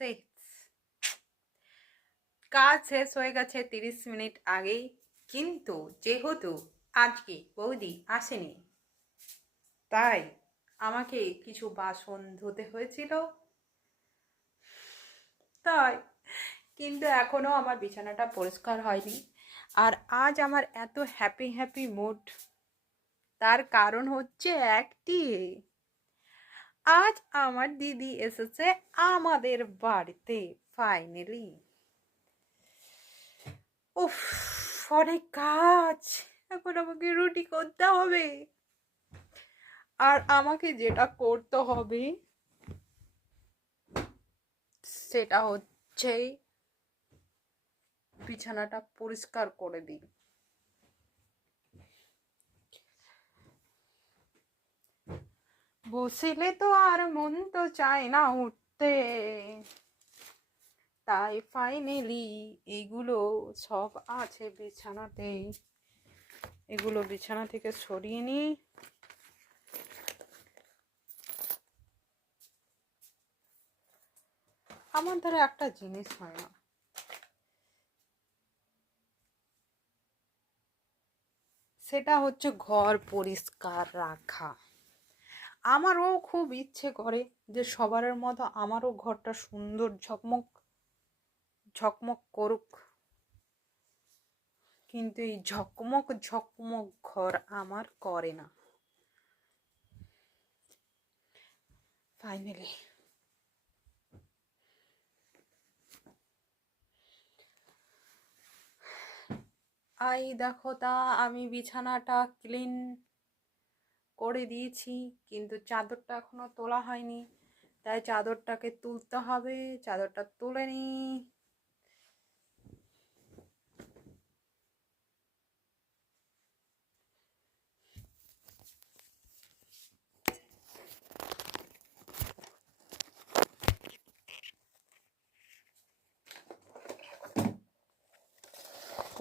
Set কাজ শেষ হয়ে গেছে 30 মিনিট আগেই, কিন্তু যেহেতু আজকে বৌদি আসেনি তাই আমাকে কিছু বাসন ধুতে হয়েছিল। তাই কিন্তু এখনো আমার বিছানাটা পরিষ্কার হয়নি। আর আজ আমার এত হ্যাপি হ্যাপি মুড, তার কারণ হচ্ছে একটি, আজ আমার দিদি এসেছে আমাদের বাড়িতে ফাইনালি। উফ, অনেক কাজ, এখন আমাকে রুটি করতে হবে। আর আমাকে যেটা করতে হবে সেটা হচ্ছে বিছানাটা পরিষ্কার করে দিই। বসিলে তো আর মন তো চায় না উঠতে, তাই ফাইনালি এগুলো সব আছে বিছানাতে, এগুলো বিছানা থেকে সরিয়ে নিই। আমার দ্বারা একটা জিনিস হয় না, সেটা হচ্ছে ঘর পরিষ্কার রাখা। আমারও খুব ইচ্ছে করে যে সবার মতো আমারও ঘরটা সুন্দর ঝকমক ঝকমক করুক, কিন্তু এই ঝকমক ঝকমক ঘর আমার করে না। ফাইনালি দেখো তা আমি বিছানাটা ক্লিন করে দিয়েছি, কিন্তু চাদরটা এখনো তোলা হয়নি, তাই চাদরটাকে তুলতে হবে। চাদরটা তুলে নি।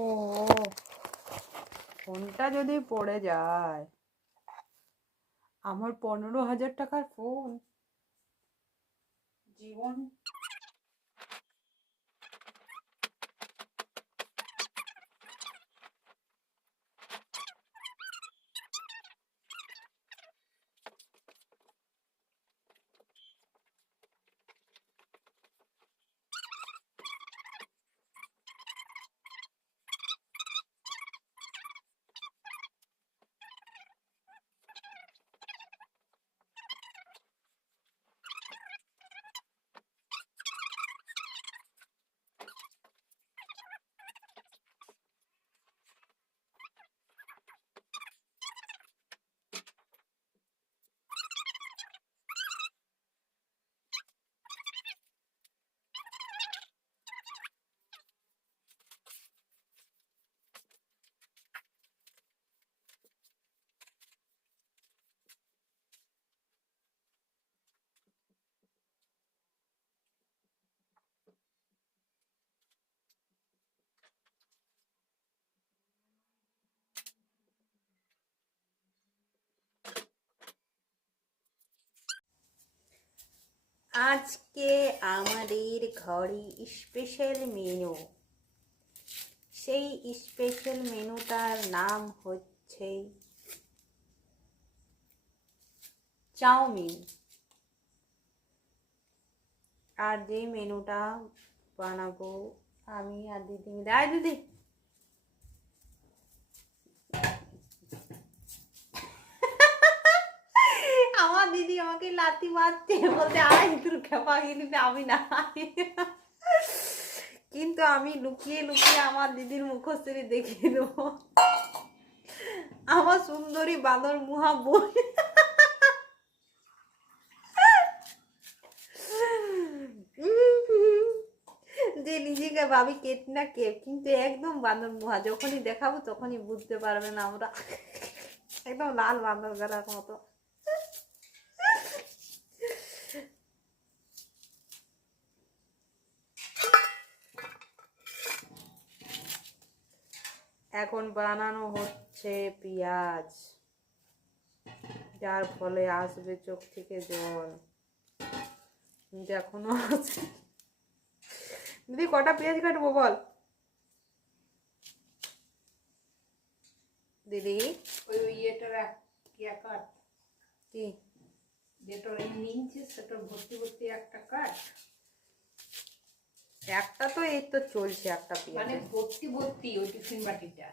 ও, ফোনটা যদি পড়ে যায়, আমার 15,000 টাকার ফোন, জীবন। আজকে আমাদের ঘরে স্পেশাল মেনু। সেই স্পেশাল মেনুটার নাম হচ্ছে চাউমিন। আর যে মেনুটা বানাবো আমি আর দিদি মিলে। আয় দিদি, আমার দিদি আমাকে লাথি মারছে, বলতে আয় তোর খেপা গেলি, আমি না। কিন্তু আমি লুকিয়ে লুকিয়ে আমার দিদির মুখশ্রী দেখিয়ে দেবো, আমার সুন্দরী বাঁদর মুহা বোন যে নিজেকে ভাবি কেট না কে, কিন্তু একদম বাঁদর মুহা। যখনই দেখাবো তখনই বুঝতে পারবে না আমরা একদম লাল বাঁদর গলার মতো। এখন বানানো হচ্ছে পেঁয়াজ, যার ফলে আসবে চোখ থেকে জল, এখনো আছে। দিদি কটা পেঁয়াজ কাটবো বল দিদি? ওই ইয়েটা কাট, কি যেটা নিয়েছিস সেটা ভর্তি ভর্তি একটা কাট। একটা তো এই তো চলছে একটা পেঁয়াজ, মানে ভর্তি ভর্তি ওই টিফিন বাটিটা।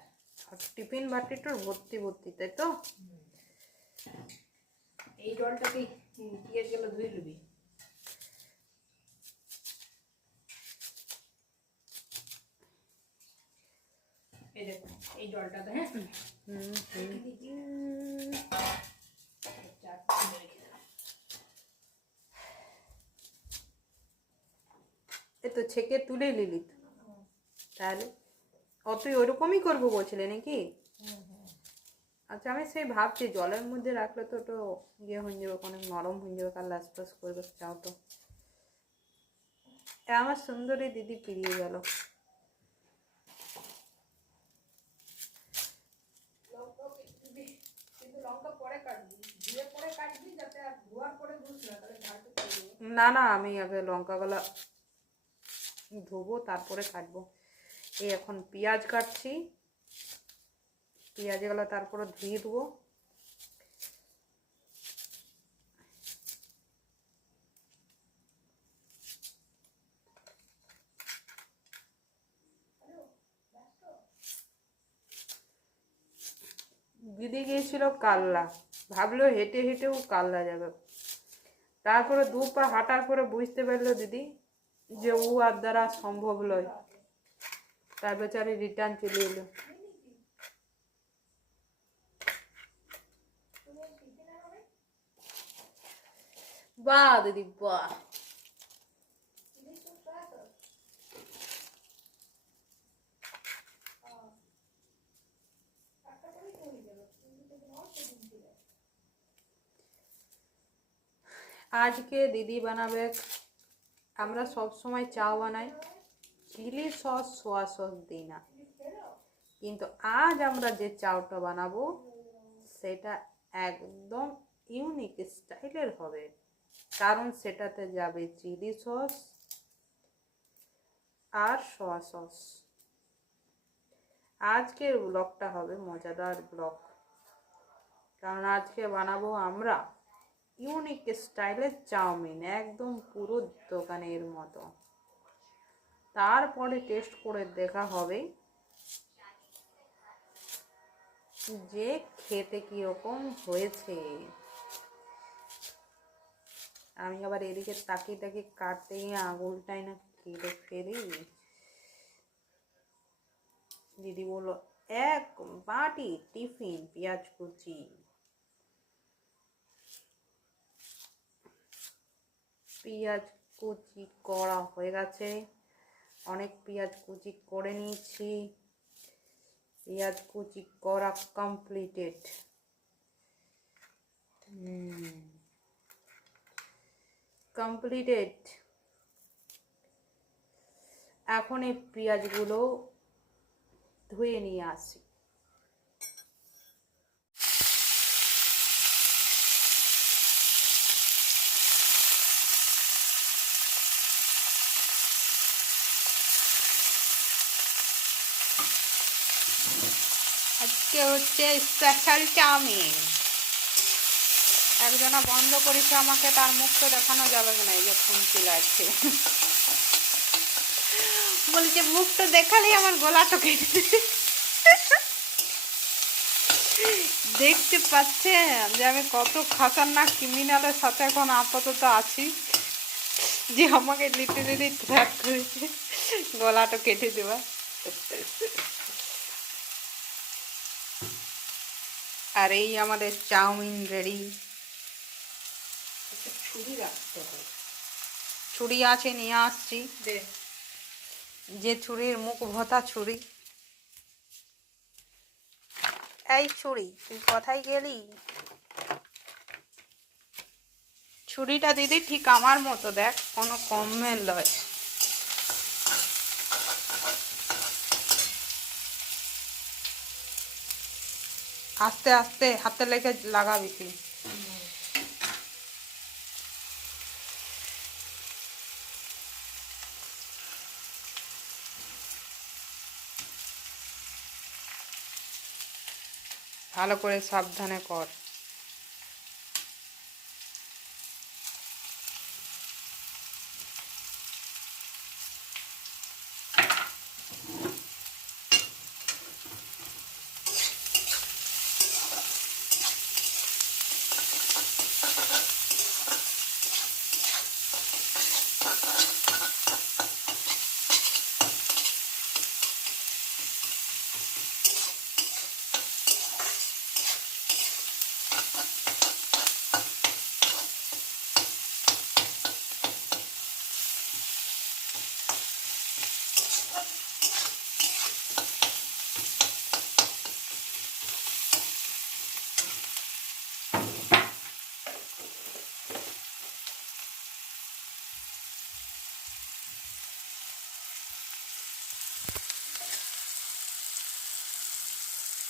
টিফিন বাটিটার ভর্তি ভর্তি, তাই তো? এই জলটাকে পেঁয়াজ গুলো ধুয়ে নিবি। এই দেখো এই জলটাতে, হ্যাঁ এই তো ছেঁকে তুলে নিলি তো। তাহলে তুই ওরকমই করবো বলছিলে নাকি? আচ্ছা, আমি সেই ভাবছি জলের মধ্যে রাখলে তো ওটা ইয়ে হয়ে যাবে, অনেক নরম হয়ে যাবে, কাল লাসপাস করবে চাও তো। আমার সুন্দরী দিদি পেরিয়ে গেল। লঙ্কা পরে কাটবি, ধুয়ে পরে কাটবি, যাতে আর ধোয়ার পরে ধুস না, তাহলে ঝালটা চলে যাবে। না না, আমি আগে লঙ্কাগুলা ধোবো তারপরে কাটবো। এই এখন পেঁয়াজ কাটছি, পেঁয়াজগুলো তারপরে ধুয়ে দেবো। দিদি গিয়েছিল কাল্লা, ভাবলো হেঁটে হেঁটেও কাল্লা যাবে, তারপরে দু পা হাঁটার পরে বুঝতে পারলো দিদি যে ও আর দ্বারা সম্ভব নয়, তার বেচারে রিটার্ন চলে এলো। বাহ দিদি বাহ, আজকে দিদি বানাবে, আমরা সব সময় চা বানাই চিলি সস সোয়া সস দিই না, কিন্তু আজ আমরা যে চাউটা বানাবো সেটা একদম ইউনিক স্টাইলের হবে, কারণ সেটাতে যাবে চিলি সস আর সোয়া সস। আজকের ব্লগটা হবে মজাদার ব্লগ, কারণ আজকে বানাবো আমরা ইউনিক স্টাইলের চাউমিন, একদম পুরো দোকানের মতো। তারপরে টেস্ট করে দেখা হবে যে খেতে কিরকম হয়েছে। আমি আবার এদিকে তাকিয়ে তাকিয়ে কাটতে গিয়ে আঙুলটাই না কেটে ফেলি। দিদি বললো এক বাটি টিফিন পেঁয়াজ কুচি। পেঁয়াজ কুচি করা হয়ে গেছে, অনেক পেঁয়াজ কুচি করে নিয়েছি, পেঁয়াজ কুচি করা কমপ্লিটেড। কমপ্লিটেড। এখন এই পেঁয়াজগুলো ধুয়ে নিয়ে আসি। আজকে হচ্ছে স্পেশাল চাউমিন। একজনা বন্ধ করেছে আমাকে, তার মুখ তো দেখানো যাবে না, এই যে খুনতি লাগছে, বলছে মুখ তো দেখালেই আমার গলাটা কেটে। দেখতে পাচ্ছেন যে আমি কত খতরনাক ক্রিমিনালের সাথে এখন আপাতত আছি, যে আমাকে লিটারেলি থ্রেট করেছে গলাটা কেটে দেওয়া। আর এই আমাদের চাউমিন রেডি। ছুরি রাখতে হবে, ছুরি আছে, নিয়ে আসছি। যে ছুরির মুখ ভতা ছুরি। এই ছুরি, তুই কোথায় গেলি? ছুরিটা দিদি ঠিক আমার মতো, দেখ কোনো কমের লয়। আস্তে আস্তে হাতে লেগে লাগাবি তুই। ভালো করে সাবধানে কর।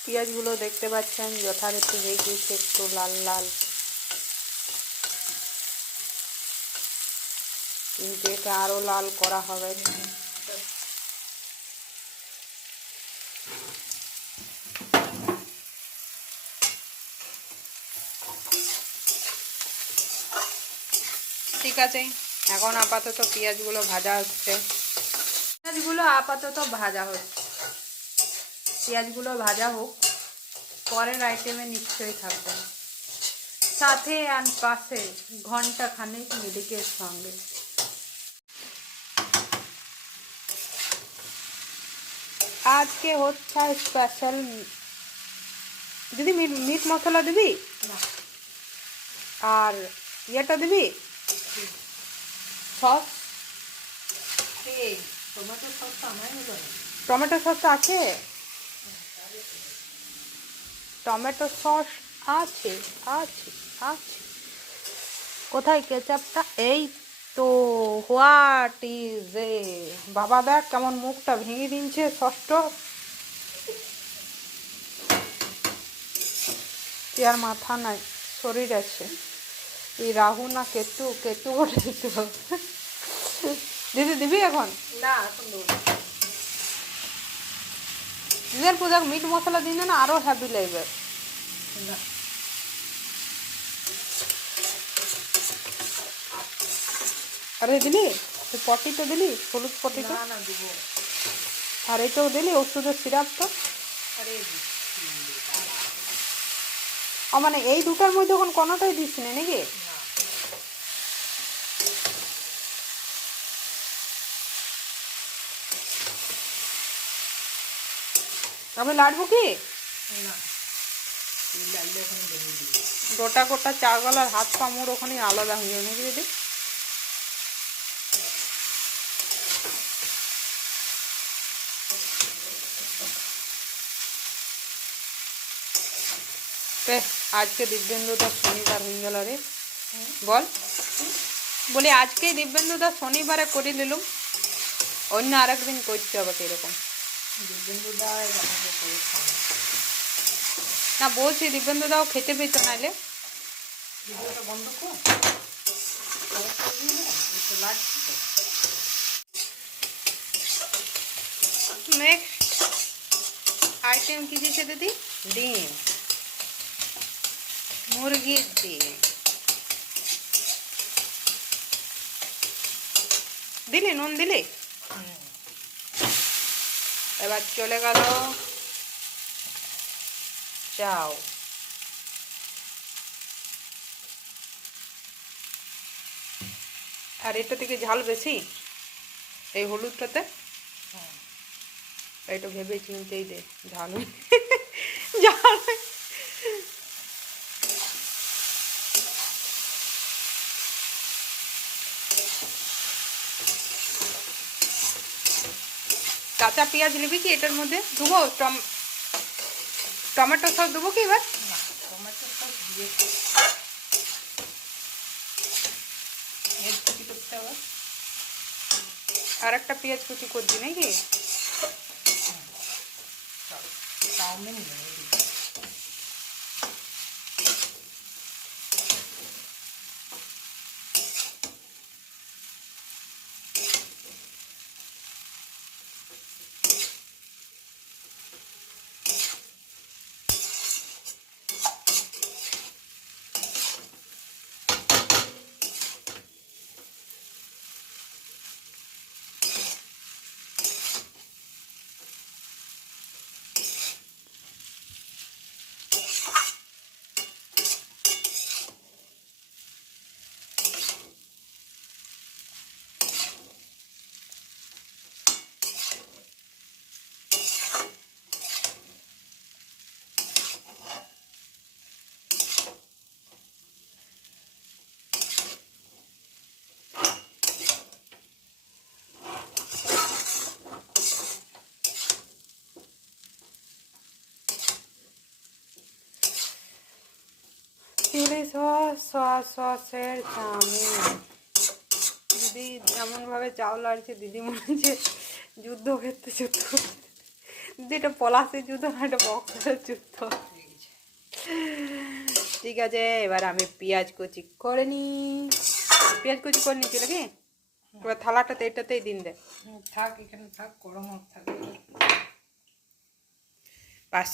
পেঁয়াজগুলো দেখতে পাচ্ছেন যথারীতি হয়ে গিয়েছে একটু লাল লাল, কিন্তু এটা আরো লাল করা হবে। ঠিক আছে, এখন আপাতত পেঁয়াজগুলো ভাজা হচ্ছে। পেঁয়াজগুলো আপাতত ভাজা হচ্ছে, পেঁয়াজগুলো ভাজা হোক, পরের আইটেমে নিশ্চয়ই থাকবে। সাথে আর পাশে ঘন্টা খানেক মিল্কের সঙ্গে। আজকে হচ্ছে স্পেশাল। দিদি মিট মশলা দিবি, আর ইয়েটা দিবি সস, টমেটো সস আছে, টমেটো সস আছে আছে আছে। কোথায় কেচাপটা? এই তো। হোয়াট ইজ এ, বাবা দেখ কেমন মুখটা ভেঙে দিচ্ছে সসটা। আর মাথা নাই, শরীর আছে। এই রাহু না কেতু, কেতু বলে দিতে হবে। দিদি দিবি এখন? না এখন দিদির পূজা মিট মশলা দিলে না আরো হ্যাপি লাগবে। আরে দিলি পটি তো দিলি, হলুদ পটি তো, আর এটাও দিলি ওষুধের সিরাপ তো। ও মানে এই দুটার মধ্যে এখন কোনোটাই দিস না নাকি? আমি লাড়বো কি? গোটা গোটা চা গলার হাত পা মোর ওখানে আলাদা হয়ে যাবে নাকি দিদি? আজকে দিব্যেন্দুদার শনিবার হয়ে গেল রে। বল, বলি আজকেই দিব্যেন্দুদার শনিবারে করে নিলুম, অন্য আরেকদিন করতে হবে এরকম। না বলছি দিব্যেন্দুদাও খেতে পেত নাইলে। নেক্সট আইটেম কি দিয়েছে দিদি? ডিম, মুরগির ডিম দিলি, নুন দিলি। এবার চলে গেল চাও। আর এটা থেকে ঝাল বেশি এই হলুদটাতে, এটা ভেবে চিনতেই দে ঝাল ঝাল। কাঁচা পেঁয়াজ নিবি কি এটার মধ্যে? দেবো টমেটো সস দেবো কি এবার? আর একটা পেঁয়াজ কুচি করছি নাকি? সসের চাউমিন। দিদি এমনভাবে চাউল আনছে, দিদি মনে হচ্ছে যুদ্ধক্ষেত্রে যুদ্ধ করছে। দিদি এটা পলাশির যুদ্ধ না, এটা বক্সারের যুদ্ধ। ঠিক আছে, এবার আমি পেঁয়াজ কুচি করে নিই। পেঁয়াজ কুচি করে নিচ্ছি নাকি? এবার থালাটাতে এটাতেই দিন দে। থাক, এখানে থাক, গরম হোক, থাক। বাস।